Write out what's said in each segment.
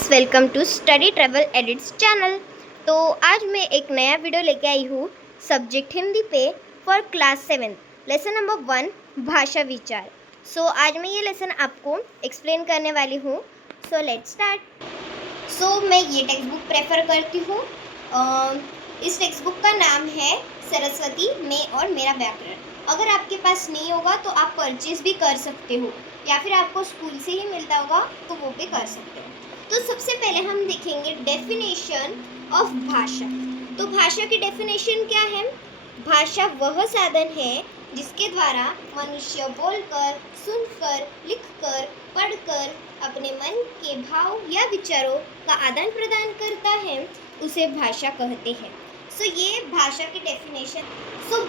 Guys, welcome to study travel edits channel. तो आज मैं एक नया वीडियो लेके आई हूँ सब्जेक्ट हिंदी पे फॉर क्लास 7 लेसन नंबर 1 भाषा विचार। आज मैं ये लेसन आपको एक्सप्लेन करने वाली हूँ। Let's start. मैं ये टेक्स्ट बुक प्रेफर करती हूँ। इस टेक्स्ट बुक का नाम है सरस्वती मैं और मेरा व्याकरण। अगर आपके पास नहीं होगा तो आप परचेज भी कर सकते हो, या फिर आपको स्कूल से ही मिलता होगा तो वो भी कर सकते हो। तो सबसे पहले हम देखेंगे डेफिनेशन ऑफ भाषा। तो भाषा की डेफिनेशन क्या है? भाषा वह साधन है जिसके द्वारा मनुष्य बोलकर, सुनकर, लिखकर, पढ़कर अपने मन के भाव या विचारों का आदान प्रदान करता है, उसे भाषा कहते हैं। ये भाषा की डेफिनेशन।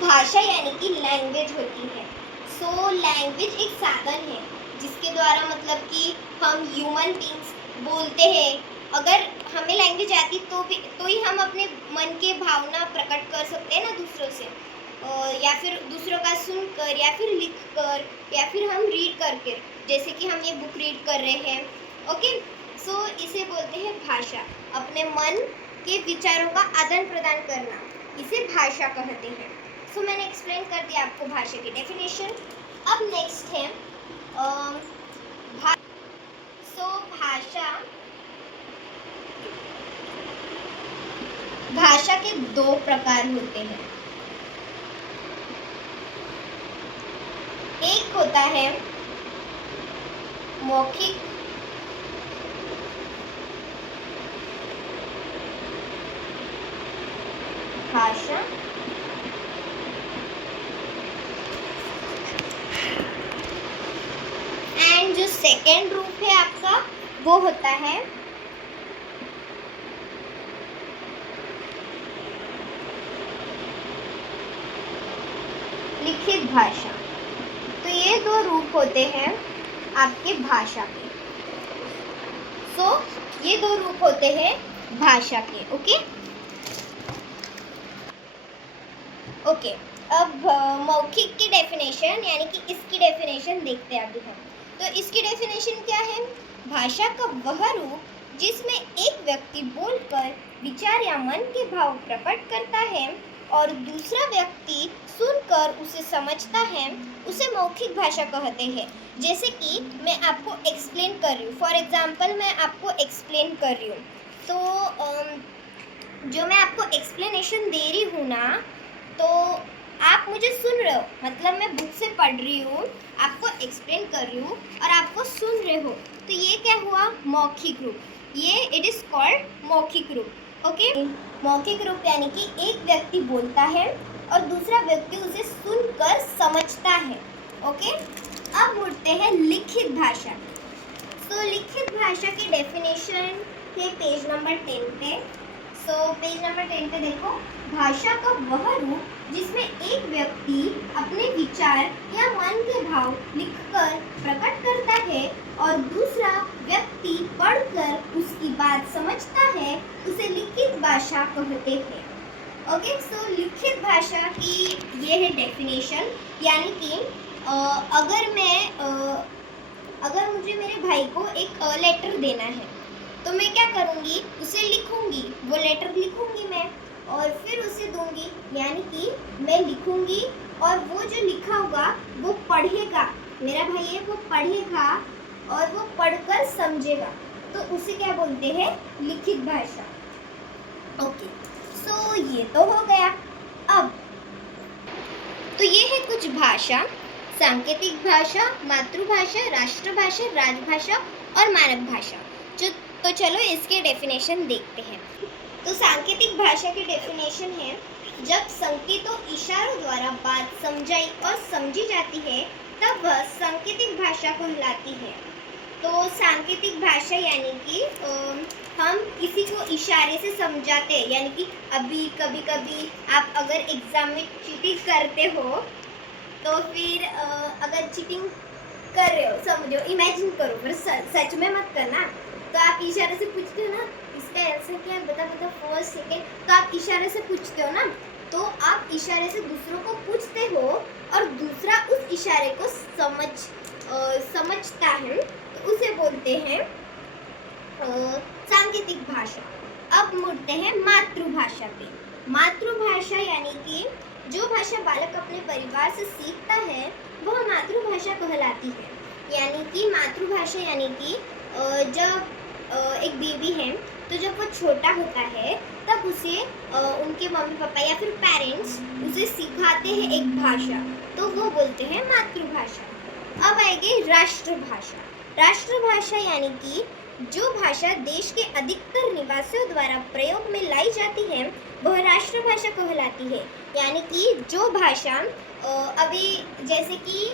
भाषा यानी कि लैंग्वेज होती है। लैंग्वेज एक साधन है जिसके द्वारा मतलब कि हम ह्यूमन बींग्स बोलते हैं। अगर हमें लैंग्वेज आती तो ही हम अपने मन के भावना प्रकट कर सकते हैं ना दूसरों से, या फिर दूसरों का सुनकर, या फिर लिखकर, या फिर हम रीड करके, जैसे कि हम ये बुक रीड कर रहे हैं। ओके, इसे बोलते हैं भाषा। अपने मन के विचारों का आदान प्रदान करना, इसे भाषा कहते हैं। मैंने एक्सप्लेन कर दिया आपको भाषा की डेफिनेशन। अब नेक्स्ट है भाषा के दो प्रकार होते हैं। एक होता है मौखिक भाषा एंड जो सेकेंड रूप है आपका वो होता है लिखित भाषा। तो ये दो रूप होते हैं आपके भाषा के। ये दो रूप होते हैं भाषा के। ओके, अब मौखिक की डेफिनेशन यानी कि इसकी डेफिनेशन देखते हैं अभी हम। तो इसकी डेफिनेशन क्या है? भाषा का वह रूप जिसमें एक व्यक्ति बोलकर विचार या मन के भाव प्रकट करता है और दूसरा व्यक्ति सुनकर उसे समझता है, उसे मौखिक भाषा कहते हैं। जैसे कि मैं आपको एक्सप्लेन कर रही हूँ, फॉर एग्जाम्पल मैं आपको एक्सप्लेन कर रही हूँ, तो जो मैं आपको एक्सप्लेनेशन दे रही हूँ ना, तो आप मुझे सुन रहे हो, मतलब मैं बुक से पढ़ रही हूँ, आपको एक्सप्लेन कर रही हूँ और आपको सुन रहे हो। तो ये क्या हुआ? मौखिक रूप। ये इट इज कॉल्ड मौखिक रूप। ओके, मौखिक रूप यानी कि एक व्यक्ति बोलता है और दूसरा व्यक्ति उसे सुनकर समझता है। ओके, अब उठते हैं लिखित भाषा। लिखित भाषा की डेफिनेशन है पेज नंबर 10 पे। पेज नंबर 10 पे देखो, भाषा का वह रूप जिसमें एक व्यक्ति अपने विचार या मन के भाव लिखकर प्रकट करता है और दूसरा व्यक्ति पढ़कर उसकी बात समझता है, उसे लिखित भाषा कहते हैं। ओके, लिखित भाषा की ये है डेफिनेशन। यानी कि अगर मुझे मेरे भाई को एक लेटर देना है तो मैं क्या करूँगी? उसे लिखूँगी, वो लेटर लिखूँगी मैं और फिर उसे दूँगी। यानी कि मैं लिखूँगी और वो जो लिखा होगा वो पढ़ेगा, मेरा भाई है वो पढ़ेगा और वो पढ़कर समझेगा, तो उसे क्या बोलते हैं? लिखित भाषा। ओके, ये तो हो गया। अब तो ये है कुछ भाषा: सांकेतिक भाषा, मातृभाषा, राष्ट्रभाषा, राजभाषा और मानक भाषा। तो चलो इसके डेफिनेशन देखते हैं। तो सांकेतिक भाषा की डेफिनेशन है, जब संकेतों इशारों द्वारा बात समझाई और समझी जाती है तब वह सांकेतिक भाषा कहलाती है। तो सांकेतिक भाषा यानी कि हम किसी को इशारे से समझाते हैं। यानी कि अभी कभी कभी आप अगर एग्जाम में चीटिंग करते हो तो फिर अगर चीटिंग कर रहे हो, समझो, इमेजिन करो, पर सच में मत करना। तो आप इशारे से पूछते हो ना, इसका आंसर क्या है, बता 1 सेकेंड। तो आप इशारे से पूछते हो ना, तो आप इशारे से दूसरों को पूछते हो और दूसरा उस इशारे को समझता है, तो उसे बोलते हैं सांकेतिक भाषा। अब मुड़ते हैं मातृभाषा पे। मातृभाषा यानी कि जो भाषा बालक अपने परिवार से सीखता है वह मातृभाषा कहलाती है। यानी कि मातृभाषा यानी कि जब एक बेबी है तो जब वो छोटा होता है तब उसे उनके मम्मी पापा या फिर पेरेंट्स उसे सिखाते हैं एक भाषा, तो वो बोलते हैं मातृभाषा। अब आएगी राष्ट्रभाषा। राष्ट्रभाषा यानी कि जो भाषा देश के अधिकतर निवासियों द्वारा प्रयोग में लाई जाती है वह राष्ट्रभाषा कहलाती है। यानी कि जो भाषा अभी जैसे कि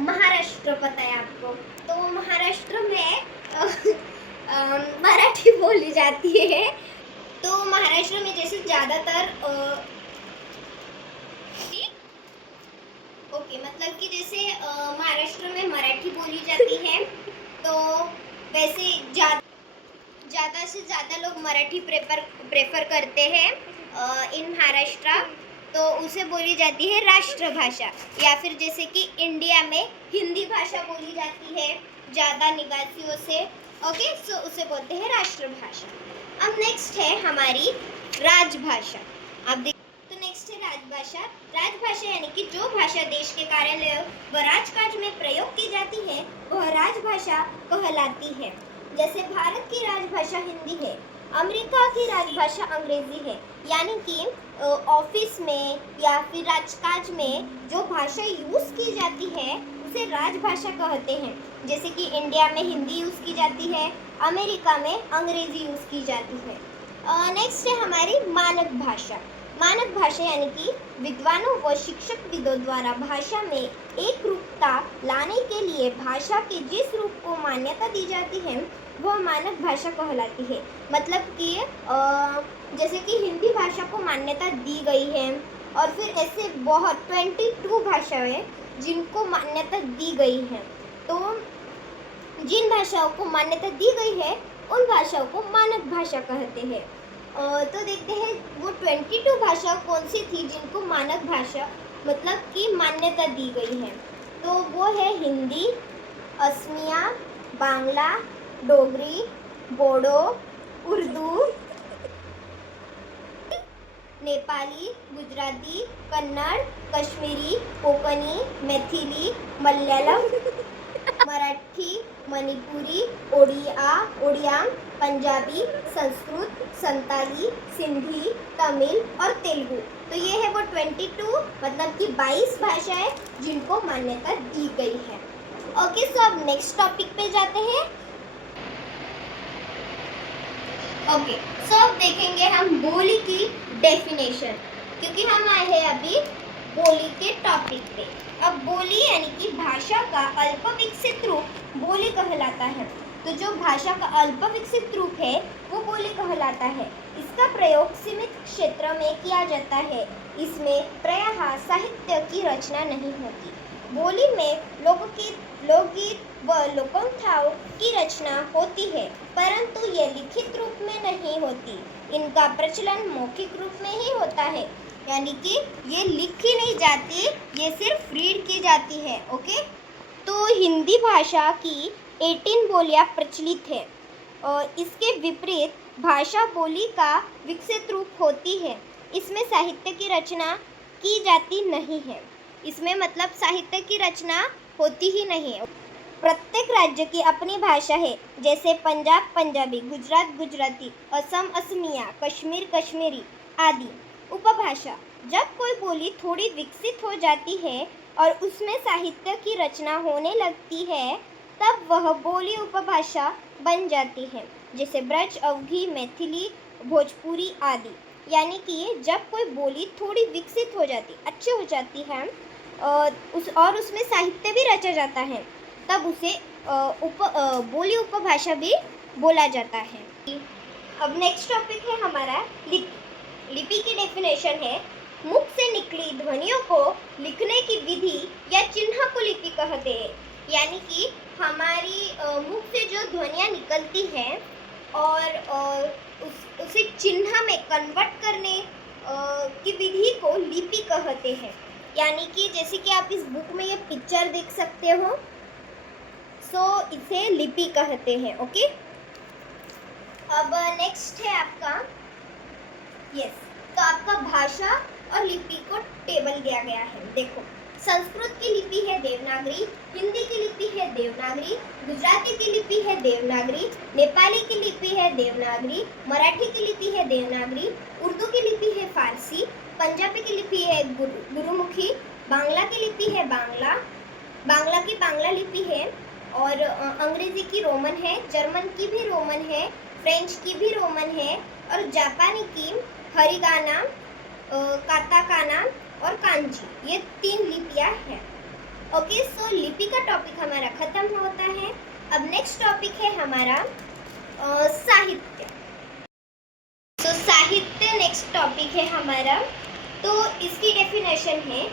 महाराष्ट्र पता है आपको, तो महाराष्ट्र में मराठी बोली जाती है। तो महाराष्ट्र में जैसे ज़्यादातर ओके मतलब कि जैसे महाराष्ट्र में मराठी बोली जाती है, तो वैसे ज़्यादा से ज़्यादा लोग मराठी प्रेफर करते हैं इन महाराष्ट्र, तो उसे बोली जाती है राष्ट्रभाषा। या फिर जैसे कि इंडिया में हिंदी भाषा बोली जाती है ज़्यादा निवासियों से, ओके, सो उसे बोलते हैं राष्ट्रभाषा। अब नेक्स्ट है हमारी राजभाषा। अब तो नेक्स्ट है राजभाषा। राजभाषा यानी कि जो भाषा देश के कार्यालय व राजकाज में प्रयोग की जाती है वह राजभाषा कहलाती है। जैसे भारत की राजभाषा हिंदी है, अमेरिका की राजभाषा अंग्रेजी है। यानी कि ऑफिस में या फिर राजकाज में जो भाषा यूज़ की जाती है उसे राजभाषा कहते हैं। जैसे कि इंडिया में हिंदी यूज़ की जाती है, अमेरिका में अंग्रेजी यूज़ की जाती है। नेक्स्ट है हमारी मानक भाषा। मानक भाषा यानी कि विद्वानों व शिक्षक विदों द्वारा भाषा में एक रूपता लाने के लिए भाषा के जिस रूप को मान्यता दी जाती है वह मानक भाषा कहलाती है। मतलब कि जैसे कि हिंदी भाषा को मान्यता दी गई है और फिर ऐसे बहुत 22 भाषाएं जिनको मान्यता दी गई है। तो जिन भाषाओं को मान्यता दी गई है उन भाषाओं को मानक भाषा कहते हैं। तो देखते हैं वो 22 भाषा कौन सी थी जिनको मानक भाषा मतलब कि मान्यता दी गई है। तो वो है हिंदी, असमिया, बांग्ला, डोगरी, बोडो, उर्दू, नेपाली, गुजराती, कन्नड़, कश्मीरी, कोंकणी, मैथिली, मलयालम, मराठी, मणिपुरी, ओडिया, पंजाबी, संस्कृत, संताली, सिंधी, तमिल और तेलुगु। तो ये है वो 22 मतलब कि 22 भाषाएं जिनको मान्यता दी गई है। ओके, सो अब नेक्स्ट टॉपिक पे जाते हैं। ओके, सो अब देखेंगे हम बोली की डेफिनेशन, क्योंकि हम आए हैं अभी बोली के टॉपिक पे। अब बोली यानी कि भाषा का अल्प विकसित रूप बोली कहलाता है। तो जो भाषा का अल्प विकसित रूप है वो बोली कहलाता है। इसका प्रयोग सीमित क्षेत्र में किया जाता है। इसमें प्रायः साहित्य की रचना नहीं होती। बोली में लोकगीत व लोककथाओं की रचना होती है, परंतु ये लिखित रूप में नहीं होती। इनका प्रचलन मौखिक रूप में ही होता है, यानी कि ये लिखी नहीं जाती, ये सिर्फ रीड की जाती है। ओके, तो हिंदी भाषा की 18 बोलियां प्रचलित है और इसके विपरीत भाषा बोली का विकसित रूप होती है। इसमें साहित्य की रचना की जाती नहीं है। इसमें मतलब साहित्य की रचना होती ही नहीं है। प्रत्येक राज्य की अपनी भाषा है, जैसे पंजाब पंजाबी, गुजरात गुजराती, असम असमिया, कश्मीर कश्मीरी आदि। उपभाषा, जब कोई बोली थोड़ी विकसित हो जाती है और उसमें साहित्य की रचना होने लगती है तब वह बोली उपभाषा बन जाती है, जैसे ब्रज, अवधी, मैथिली, भोजपुरी आदि। यानी कि जब कोई बोली थोड़ी विकसित हो जाती, अच्छी हो जाती है और उसमें साहित्य भी रचा जाता है, तब उसे बोली उपभाषा भी बोला जाता है। अब नेक्स्ट टॉपिक है हमारा लिपि। लिपि की डेफिनेशन है, मुख से निकली ध्वनियों को लिखने की विधि या चिन्ह को लिपि कहते हैं। यानी कि हमारी मुख से जो ध्वनियाँ निकलती हैं और उसे चिन्ह में कन्वर्ट करने की विधि को लिपि कहते हैं। यानी कि जैसे कि आप इस बुक में ये पिक्चर देख सकते हो, सो इसे लिपि कहते हैं। ओके, अब नेक्स्ट है आपका तो आपका भाषा और लिपि को टेबल दिया गया है। देखो, संस्कृत की लिपि है देवनागरी, हिंदी की लिपि है देवनागरी, गुजराती की लिपि है देवनागरी, नेपाली की लिपि है देवनागरी, मराठी की लिपि है देवनागरी, उर्दू की लिपि है फारसी, पंजाबी की लिपि है गुरुमुखी, बांग्ला की लिपि है बांग्ला की बांग्ला लिपि है, और अंग्रेजी की रोमन है, जर्मन की भी रोमन है, फ्रेंच की भी रोमन है, और जापानी की हरिगाना, काताकाना और कांजी, ये 3 लिपियां हैं। ओके, सो लिपि का टॉपिक हमारा खत्म होता है। अब नेक्स्ट टॉपिक है हमारा साहित्य। तो साहित्य नेक्स्ट टॉपिक है हमारा। तो इसकी डेफिनेशन है,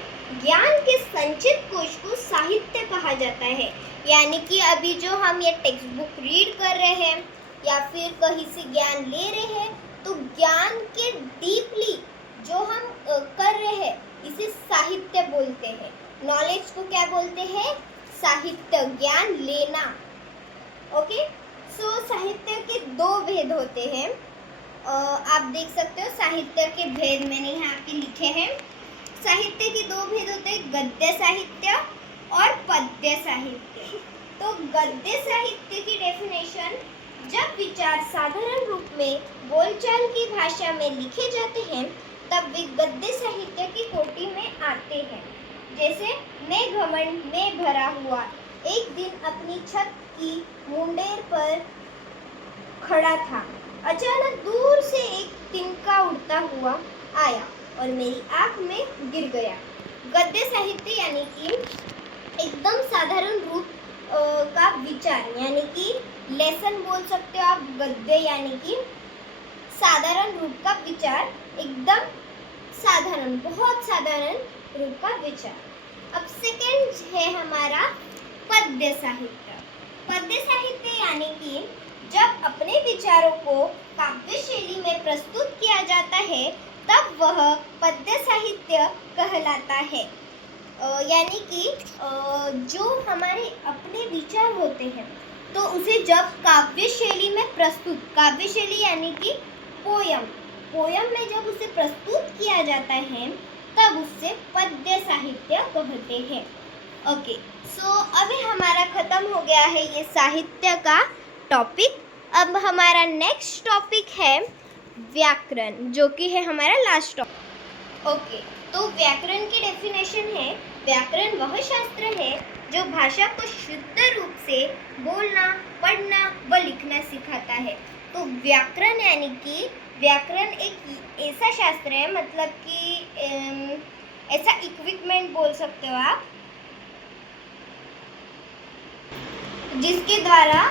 ज्ञान के संचित कोश को साहित्य कहा जाता है। यानी कि अभी जो हम ये टेक्स्ट बुक रीड कर रहे हैं या फिर कहीं से ज्ञान ले रहे हैं, तो ज्ञान के डीपली जो हम कर रहे हैं, इसे साहित्य बोलते हैं। नॉलेज को क्या बोलते हैं? साहित्य, ज्ञान लेना। ओके, सो साहित्य के 2 भेद होते हैं। आप देख सकते हो साहित्य के भेद मैंने यहाँ पे लिखे हैं। साहित्य के 2 भेद होते हैं, गद्य साहित्य और पद्य साहित्य। तो गद्य साहित्य की डेफिनेशन, जब विचार साधारण रूप में बोलचाल की भाषा में लिखे जाते हैं, तब वे गद्य साहित्य की कोटि में आते हैं। जैसे, मैं घमंड में भरा हुआ एक दिन अपनी छत की मुंडेर पर खड़ा था। अचानक दूर से एक तिनका उड़ता हुआ आया और मेरी आंख में गिर गया। गद्य साहित्य यानी कि एकदम साधारण रूप का विचार, यानी कि लेसन बोल सकते हो आप। गद्य यानी कि साधारण रूप का विचार, एकदम साधारण, बहुत साधारण रूप का विचार। अब सेकंड है हमारा पद्य साहित्य। पद्य साहित्य यानी कि जब अपने विचारों को काव्य शैली में प्रस्तुत किया जाता है, तब वह पद्य साहित्य कहलाता है। यानी कि जो हमारे अपने विचार होते हैं, तो उसे जब काव्य शैली में प्रस्तुत, काव्य शैली यानी कि पोयम में जब उसे प्रस्तुत किया जाता है, तब उससे पद्य साहित्य कहते हैं। ओके, सो अभी हमारा खत्म हो गया है ये साहित्य का टॉपिक। अब हमारा नेक्स्ट टॉपिक है व्याकरण, जो कि है हमारा लास्ट टॉपिक। ओके, तो व्याकरण की डेफिनेशन है, व्याकरण वह शास्त्र है जो भाषा को शुद्ध रूप से बोलना, पढ़ना व लिखना सिखाता है। तो व्याकरण यानी कि व्याकरण एक ऐसा शास्त्र है, मतलब कि ऐसा इक्विपमेंट बोल सकते हो आप, जिसके द्वारा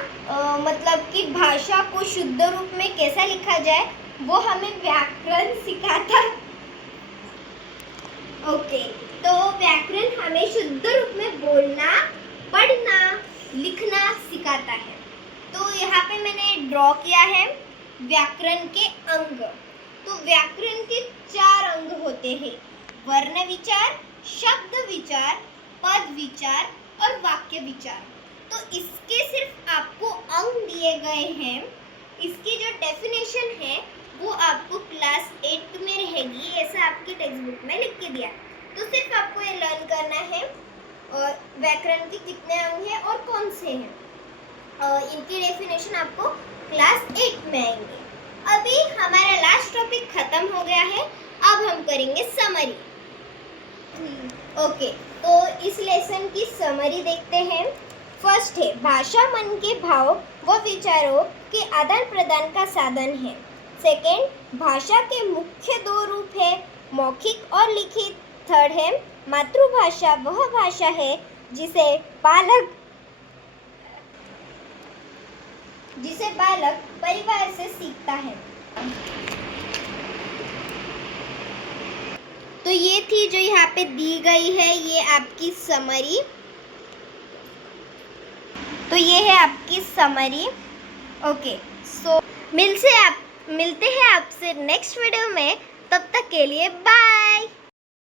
मतलब कि भाषा को शुद्ध रूप में कैसा लिखा जाए, वो हमें व्याकरण सिखाता है। ओके, तो व्याकरण हमें शुद्ध रूप में बोलना, पढ़ना, लिखना सिखाता है। तो यहाँ पे मैंने ड्रॉ किया है व्याकरण के अंग। तो व्याकरण के 4 अंग होते हैं, वर्ण विचार, शब्द विचार, पद विचार और वाक्य विचार। तो इसके सिर्फ आपको अंग दिए गए हैं। इसकी जो डेफिनेशन है वो आपको क्लास 8 में रहेगी, ऐसा आपकी टेक्स्ट बुक में लिख के दिया। तो सिर्फ आपको ये लर्न करना है और व्याकरण के कितने अंग हैं और कौन से हैं, इनकी डेफिनेशन आपको क्लास 8 में आएंगे। अभी हमारा लास्ट टॉपिक खत्म हो गया है, अब हम करेंगे समरी। ओके, तो इस लेसन की समरी देखते हैं। फर्स्ट है, भाषा मन के भाव व विचारों के आदान प्रदान का साधन है। सेकंड, भाषा के मुख्य 2 रूप है, मौखिक और लिखित। थर्ड है, मातृभाषा वह भाषा है जिसे बालक परिवार से सीखता है। तो ये थी जो यहाँ पे दी गई है, ये आपकी समरी। तो ये है आपकी समरी। ओके, सो मिलते हैं आपसे नेक्स्ट वीडियो में। तब तक के लिए बाय।